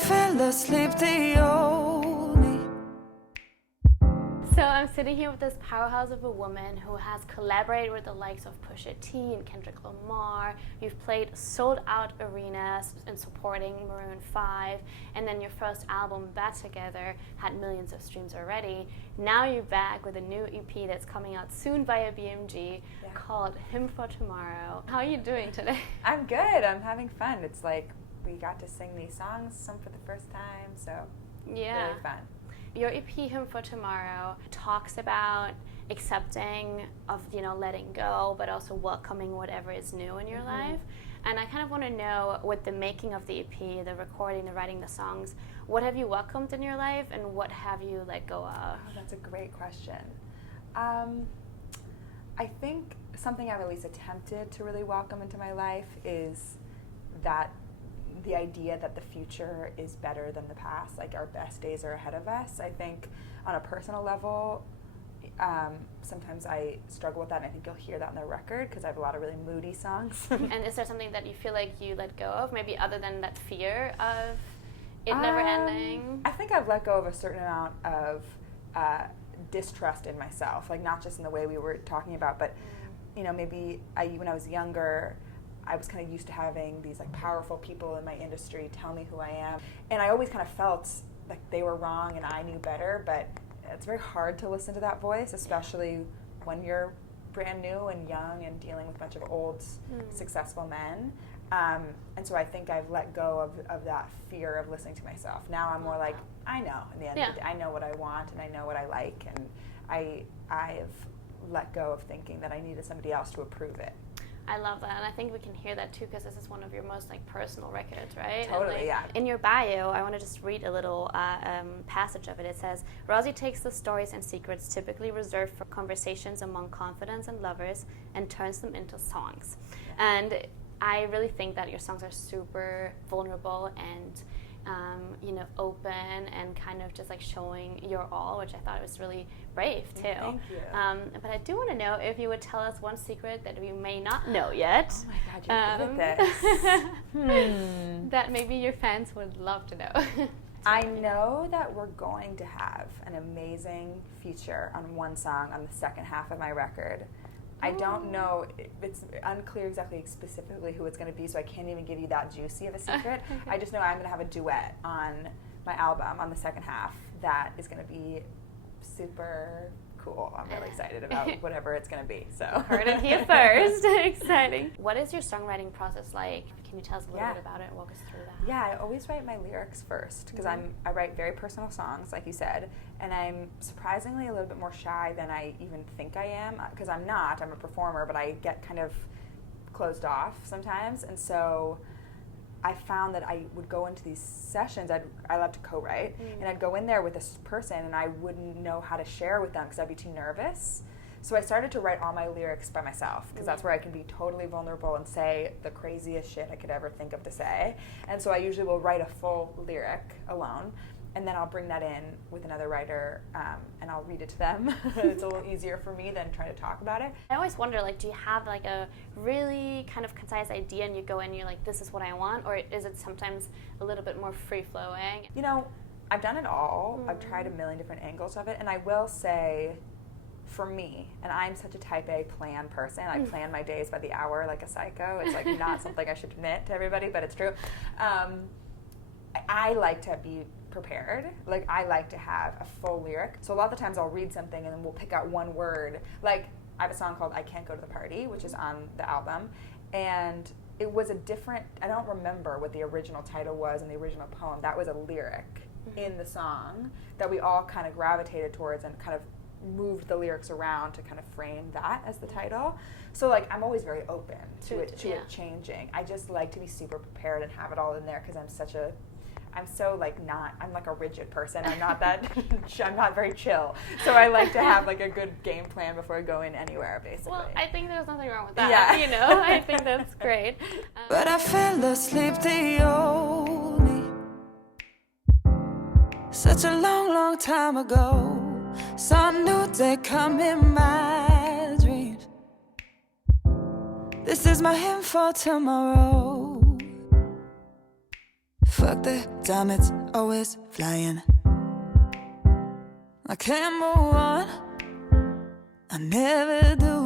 fell asleep the only. So I'm sitting here with this powerhouse of a woman who has collaborated with the likes of Pusha T and Kendrick Lamar. You've played sold-out arenas in supporting Maroon 5, and then your first album, Bad Together, had millions of streams already. Now you're back with a new EP that's coming out soon via BMG called Hymn for Tomorrow. How are you doing today? I'm good. I'm having fun. It's like we got to sing these songs, some for the first time, so really fun. Your EP, Hymn for Tomorrow, talks about accepting of, letting go, but also welcoming whatever is new in your life. And I kind of want to know, with the making of the EP, the recording, the writing the songs, what have you welcomed in your life and what have you let go of? Oh, that's a great question. I think something I've at least attempted to really welcome into my life is that the idea that the future is better than the past, like our best days are ahead of us. I think on a personal level, sometimes I struggle with that, and I think you'll hear that on the record because I have a lot of really moody songs. And is there something that you feel like you let go of, maybe other than that fear of it never ending? I think I've let go of a certain amount of distrust in myself, like not just in the way we were talking about, but maybe when I was younger, I was kind of used to having these like powerful people in my industry tell me who I am, and I always kind of felt like they were wrong and I knew better, but it's very hard to listen to that voice, especially when you're brand new and young and dealing with a bunch of old successful men. And so I think I've let go of that fear of listening to myself. Now I'm more like, I know in the end of the day, I know what I want and I know what I like, and I've let go of thinking that I needed somebody else to approve it. I love that, and I think we can hear that too because this is one of your most personal records, right? Totally, yeah. In your bio, I want to just read a little passage of it. It says, Rozzi takes the stories and secrets typically reserved for conversations among confidants and lovers and turns them into songs. And I really think that your songs are super vulnerable and open and kind of just like showing your all, which I thought was really brave too. Thank you. But I do want to know if you would tell us one secret that we may not know yet. Oh my God, you're good at this. That maybe your fans would love to know. I know that we're going to have an amazing feature on one song on the second half of my record. I don't know, it's unclear exactly specifically who it's going to be, so I can't even give you that juicy of a secret. I just know I'm going to have a duet on my album on the second half that is going to be super cool. I'm really excited about whatever it's going to be. So heard it here first. Exciting. What is your songwriting process like? Can you tell us a little bit about it and walk us through that? Yeah, I always write my lyrics first because I write very personal songs, like you said, and I'm surprisingly a little bit more shy than I even think I am, because I'm not. I'm a performer, but I get kind of closed off sometimes, and so I found that I would go into these sessions, I love to co-write, and I'd go in there with this person and I wouldn't know how to share with them because I'd be too nervous. So I started to write all my lyrics by myself because that's where I can be totally vulnerable and say the craziest shit I could ever think of to say. And so I usually will write a full lyric alone, and then I'll bring that in with another writer and I'll read it to them. It's a little easier for me than trying to talk about it. I always wonder, do you have a really kind of concise idea and you go in and you're like, this is what I want, or is it sometimes a little bit more free-flowing? I've done it all. I've tried a million different angles of it, and I will say, for me, and I'm such a type A plan person, I plan my days by the hour like a psycho. It's not something I should admit to everybody, but it's true. I like to be prepared. I like to have a full lyric. So a lot of the times I'll read something and then we'll pick out one word. I have a song called I Can't Go to the Party, which is on the album, and it was I don't remember what the original title was in the original poem. That was a lyric in the song that we all kind of gravitated towards and kind of moved the lyrics around to kind of frame that as the title. So I'm always very open to it changing. I just like to be super prepared and have it all in there because I'm like a rigid person. I'm not that, I'm not very chill. So I like to have a good game plan before I go in anywhere, basically. Well, I think there's nothing wrong with that, I think that's great. But I fell asleep the only. Such a long, long time ago. Some new day come in my dreams. This is my hymn for tomorrow. Fuck the time, it's always flying. I can't move on, I never do.